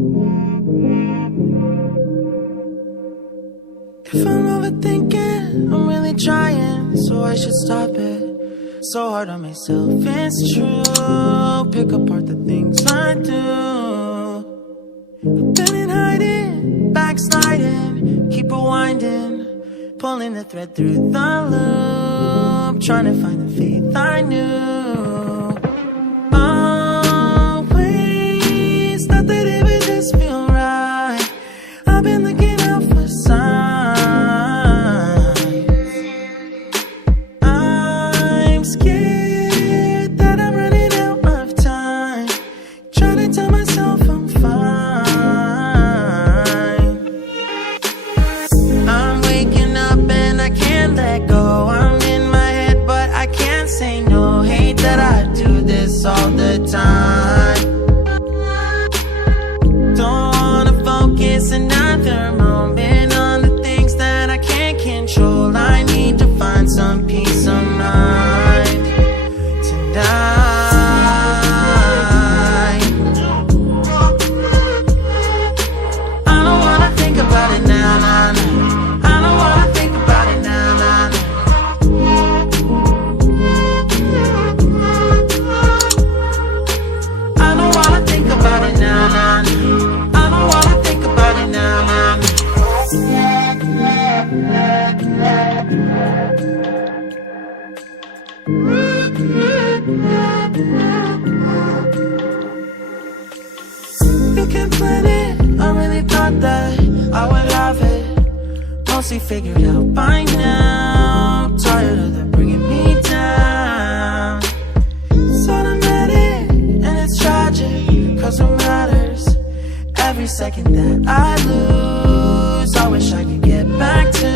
If I'm overthinking, I'm really trying, so I should stop it. So hard on myself, it's true. Pick apart the things I do. I've been in hiding, backsliding, keep rewinding, pulling the thread through the loop, trying to find the faith I knew. Always thought that it would just feel right. I've been looking out for signs. I'm scared that I'm running out of time, trying to tell myself I'm fine. I'm waking up and I can't let go. I'm in my head but I can't say no. Hate that I do this all the time. Don't wanna focus another moment on the things that I can't control. I need to find some peace of mind tonight. I don't wanna think about it now, nah, nah. I don't wanna think about it now, nah, nah. I don't wanna think about it now, nah, nah. I don't wanna think about it now, nah, nah. You can plan it, I really thought that I would have it mostly figured out by now. Tired of them bringing me down. It's automatic and it's tragic, cause it matters every second that I lose. I wish I could get back to